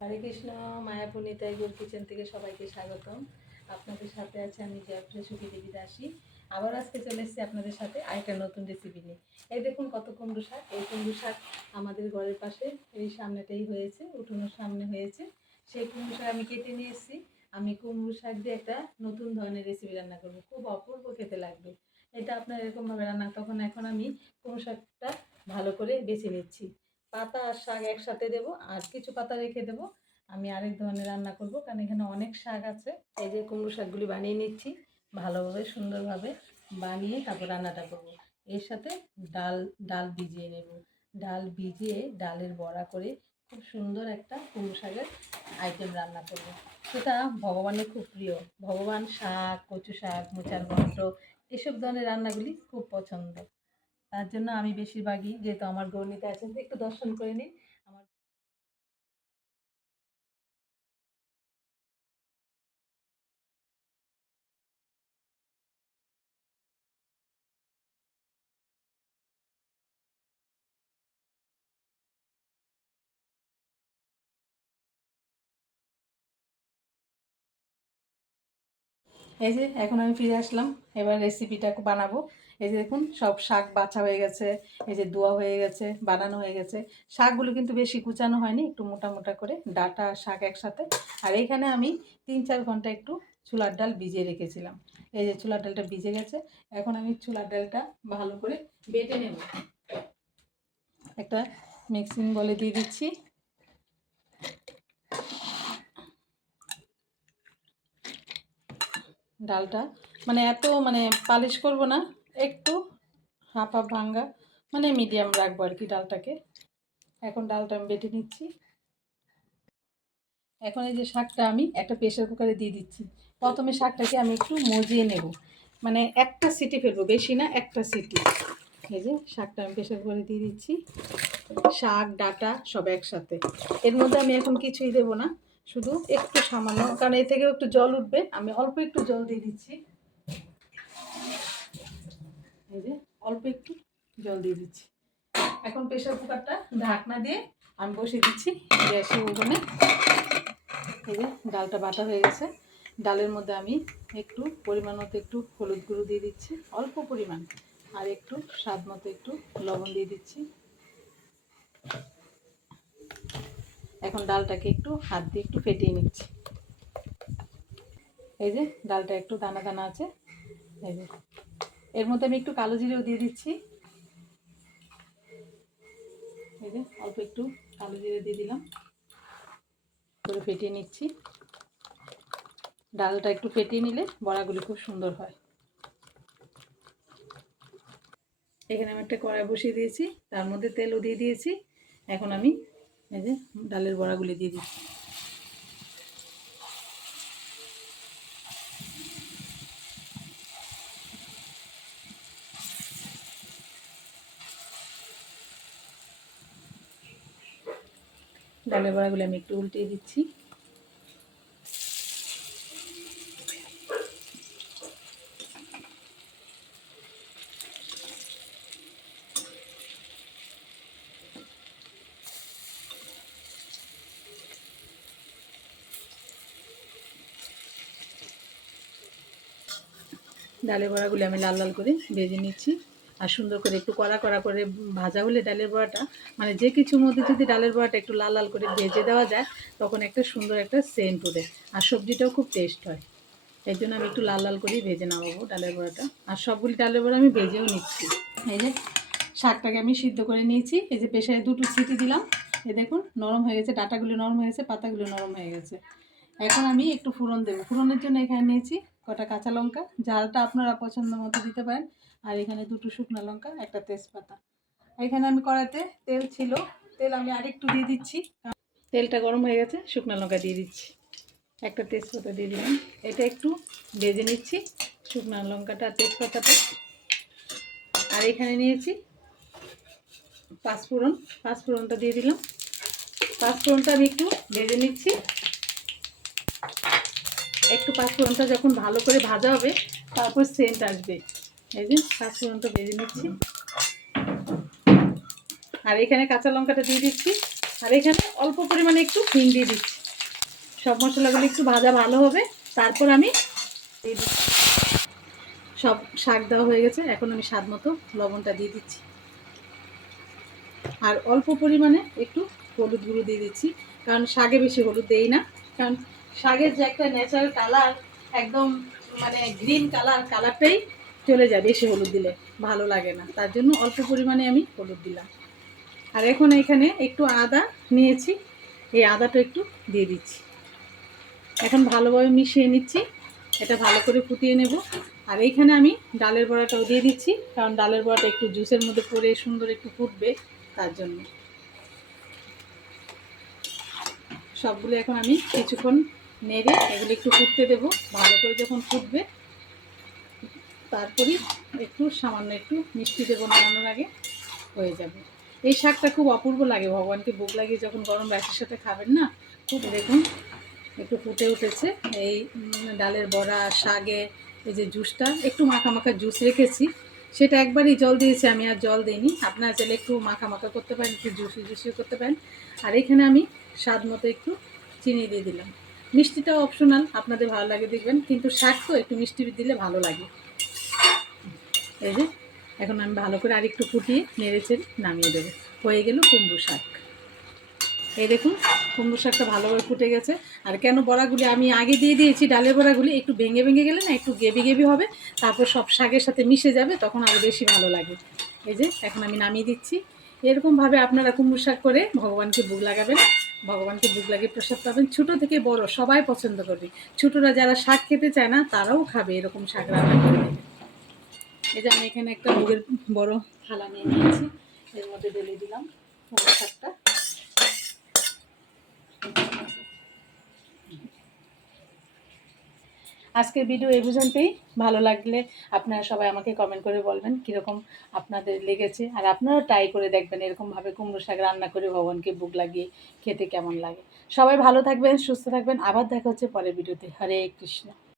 হরে Krishna. Mayapur Nitai Gour kitchen থেকে সবাইকে স্বাগতম। আপনাদের সাথে আছে আমি জয়পুরে সুখী দেবী দাসী। আবার আজকে চলে এসেছি আপনাদের সাথে আরেকটা নতুন রেসিপি নিয়ে। এই দেখুন কত কুমড়ো শাক। এই কুমড়ো শাক আমাদের ঘরের পাশে এই সামনেটাই হয়েছে, উঠোনের সামনে হয়েছে। সেই কুমড়ো শাক আমি কেটে নিয়ে এসেছি। আমি কুমড়ো শাক দিয়ে একটা নতুন ধরনের রেসিপি রান্না করবো, খুব অপূর্ব খেতে লাগবে। এটা আপনার এরকমভাবে রান্না এখন আমি কুমড়ো শাকটা ভালো করে বেছে নিচ্ছি। পাতা আর শাক একসাথে দেবো, আর কিছু পাতা রেখে দেবো। আমি আরেক ধরনের রান্না করব, কারণ এখানে অনেক শাক আছে। এই যে কুমড়ো শাকগুলি বানিয়ে নিচ্ছি ভালোভাবে, সুন্দরভাবে বানিয়ে তারপর রান্নাটা করব। এর সাথে ডাল ডাল ভিজিয়ে নেব। ডাল ভিজিয়ে ডালের বড়া করে খুব সুন্দর একটা কুমড়ো শাকের আইটেম রান্না করব। সেটা ভগবানের খুব প্রিয়। ভগবান শাক, কচু শাক, মোচার ঘন্ট এসব ধরনের রান্নাগুলি খুব পছন্দ। তার জন্য আমি বেশিরভাগই, যেহেতু আমার গৌরনীতে আছেন, একটু দর্শন করে নিই। আমার এই যে এখন আমি ফিরে আসলাম, এবার রেসিপিটা বানাবো। এই যে দেখুন সব শাক বাছা হয়ে গেছে, এই যে ধোয়া হয়ে গেছে, বানানো হয়ে গেছে। শাকগুলো কিন্তু বেশি কুচানো হয়নি, একটু মোটা মোটা করে ডাঁটা আর শাক একসাথে। আর এখানে আমি 3-4 ঘন্টা একটু ছোলার ডাল ভিজিয়ে রেখেছিলাম। এই যে ছোলার ডালটা ভিজে গেছে। এখন আমি ছোলার ডালটা ভালো করে বেটে নেব। একটা মিক্সিং বলে দিয়ে দিচ্ছি। ডালটা এত পালিশ করব না, একটু হাফ হাফ ভাঙ্গা, মিডিয়াম রাখবো আর কি ডালটাকে। এখন ডালটা আমি বেটে নিচ্ছি। এখন এই যে শাকটা আমি একটা প্রেশার কুকারে দিয়ে দিচ্ছি। প্রথমে শাকটাকে আমি একটু মজিয়ে নেব, একটা সিটি ফেলবো, বেশি না, একটা সিটি। এই যে শাকটা আমি প্রেশার কুকারে দিয়ে দিচ্ছি। শাক ডাটা সব একসাথে। এর মধ্যে আমি এখন কিছুই দেবো না, শুধু একটু সামান্য, কারণ এ থেকেও একটু জল উঠবে, আমি অল্প একটু জল দিয়ে দিচ্ছি। এই যে অল্প একটু জল দিয়ে দিচ্ছি। এখন প্রেশার কুকারটা ঢাকনা দিয়ে আমি বসিয়ে দিচ্ছি গ্যাসের ওভেনে। এই যে ডালটা বাটা হয়ে গেছে। ডালের মধ্যে আমি একটু পরিমাণ মতো একটু হলুদ গুঁড়ো দিয়ে দিচ্ছি, অল্প পরিমাণ, আর একটু স্বাদ মতো একটু লবণ দিয়ে দিচ্ছি। এখন ডালটাকে একটু হাত দিয়ে একটু ফেটিয়ে নিচ্ছি। এই যে ডালটা একটু দানা দানা আছে। এই যে এর মধ্যে আমি একটু কালো জিরেও দিয়ে দিচ্ছি। এই যে অল্প একটু কালো জিরে দিয়ে দিলাম, করে ফেটিয়ে নিচ্ছি। ডালটা একটু ফেটিয়ে নিলে বড়াগুলি খুব সুন্দর হয়। এখানে আমি একটা কড়াই বসিয়ে দিয়েছি, তার মধ্যে তেলও দিয়ে দিয়েছি। এখন আমি এই যে ডালের বড়াগুলি দিয়ে দিচ্ছি। ডালের বড়াগুলি আমি একটু উল্টিয়ে দিচ্ছি। ডালের বড়াগুলি আমি লাল লাল করে ভেজে নিচ্ছি। আর সুন্দর করে একটু কড়া কড়া করে ভাজা হলে ডালের বড়াটা, যে কিছুর মধ্যে যদি ডালের বড়াটা একটু লাল লাল করে ভেজে দেওয়া যায়, তখন একটা সুন্দর একটা সেন্ট ওঠে, আর সবজিটাও খুব টেস্ট হয়। এই জন্য আমি একটু লাল লাল করেই ভেজে নামাবো ডালের বড়াটা। আর সবগুলি ডালের বড়া আমি ভেজেও নিচ্ছি। এই যে শাকটাকে আমি সিদ্ধ করে নিয়েছি। এই যে প্রেসারে 2টো সিটি দিলাম। এই দেখুন নরম হয়ে গেছে, ডাঁটাগুলো নরম হয়ে গেছে, পাতাগুলো নরম হয়ে গেছে। এখন আমি একটু ফোড়ন দেবো। ফোড়নের জন্য এখানে নিয়েছি কটা কাঁচা লঙ্কা, ঝালটা আপনারা পছন্দ মতো দিতে পারেন। আর এখানে 2টো শুকনো লঙ্কা, একটা তেজপাতা। এখানে আমি কড়াইতে তেল ছিল, তেল আমি আরেকটু দিয়ে দিচ্ছি। তেলটা গরম হয়ে গেছে, শুকনো লঙ্কা দিয়ে দিচ্ছি, একটা তেজপাতা দিয়ে দিলাম। এটা একটু ভেজে নিচ্ছি, শুকনো লঙ্কাটা আর তেজপাতাটা। আর এখানে নিয়েছি পাঁচফোড়ন, পাঁচফোড়নটা দিয়ে দিলাম। পাঁচফোড়নটা আমি একটু ভেজে নিচ্ছি। একটু পাঁচফোড়নটা যখন ভালো করে ভাজা হবে, তারপর সেন্ট আসবে। এই যে পাঁচফোড়নটা ভেজে নিচ্ছি। আর এখানে কাঁচা লঙ্কাটা দিয়ে দিচ্ছি। আর এখানে অল্প পরিমাণে একটু হিং দিয়ে দিচ্ছি। সব মশলাগুলো একটু ভাজা ভালো হবে, তারপর আমি দিয়ে দিচ্ছি। সব শাক দেওয়া হয়ে গেছে, এখন আমি স্বাদ মতো লবণটা দিয়ে দিচ্ছি। আর অল্প পরিমাণে একটু হলুদ গুঁড়ো দিয়ে দিচ্ছি, কারণ শাকে বেশি হলুদ দেই না, কারণ শাকের যে একটা ন্যাচারাল কালার, একদম মানে গ্রিন কালারটাই চলে যায় বেশি হলুদ দিলে, ভালো লাগে না। তার জন্য অল্প পরিমাণে আমি হলুদ দিলাম। আর এখন এখানে একটু আদা নিয়েছি, এই আদাটা একটু দিয়ে দিচ্ছি। এখন ভালোভাবে মিশিয়ে নিচ্ছি, এটা ভালো করে ফুটিয়ে নেব। আর এইখানে আমি ডালের বড়াটাও দিয়ে দিচ্ছি, কারণ ডালের বড়াটা একটু জুসের মধ্যে পড়ে সুন্দর একটু ফুটবে, তার জন্য। সবগুলো এখন আমি কিছুক্ষণ নেড়ে এগুলো একটু ফুটতে দেবো। ভালো করে যখন ফুটবে, তারপরে একটু সামান্য একটু মিষ্টি দেবো নামানোর আগে, হয়ে যাবে। এই শাকটা খুব অপূর্ব লাগে, ভগবানকে ভোগ লাগিয়ে যখন গরম রাইসের সাথে খাবেন না, খুব। দেখুন একটু ফুটে উঠেছে। এই ডালের বড়া শাকে এই যে জুসটা, একটু মাখা মাখা জুস রেখেছি, সেটা একবারই জল দিয়েছি, আমি আর জল দিইনি। আপনারা চাইলে একটু মাখা মাখা করতে পারেন, একটু জুসিও করতে পারেন। আর এখানে আমি স্বাদ মতো একটু চিনি দিয়ে দিলাম। মিষ্টিটাও অপশনাল, আপনাদের ভালো লাগে দেখবেন, কিন্তু শাক তো একটু মিষ্টি দিলে ভালো লাগে। এই যে এখন আমি ভালো করে আরেকটু ফুটিয়ে নেড়ে চেড়ে নামিয়ে দেবো। হয়ে গেল কুমড়ো শাক। এই দেখুন কুমড়ো শাকটা ভালোভাবে ফুটে গেছে। আর কেন বড়াগুলি আমি আগে দিয়ে দিয়েছি, ডালের বড়াগুলি একটু ভেঙে ভেঙে গেলে না একটু গেবি হবে, তারপর সব শাকের সাথে মিশে যাবে, তখন আরও বেশি ভালো লাগে। এই যে এখন আমি নামিয়ে দিচ্ছি। এরকমভাবে আপনারা কুমড়ো শাক করে ভগবানকে ভোগ লাগাবেন, ভগবানকে ভোগ লাগিয়ে প্রসাদ পাবেন। ছোটো থেকে বড় সবাই পছন্দ করবে। ছোটরা যারা শাক খেতে চায় না তারাও খাবে এরকম শাক রান্না করে দেবে। এই যে আমি এখানে একটা ভোগের বড় থালা নিয়ে নিয়েছি, এর মধ্যে ঢেলে দিলাম কুমড়ো শাকটা। আজকের ভিডিও এই পর্যন্তই। ভালো লাগলে আপনারা সবাই আমাকে কমেন্ট করে বলবেন কীরকম আপনাদের লেগেছে, আর আপনারাও ট্রাই করে দেখবেন এরকমভাবে কুমড়ো শাক রান্না করে ভগবানকে ভোগ লাগিয়ে খেতে কেমন লাগে। সবাই ভালো থাকবেন, সুস্থ থাকবেন। আবার দেখা হচ্ছে পরের ভিডিওতে। হরে কৃষ্ণ।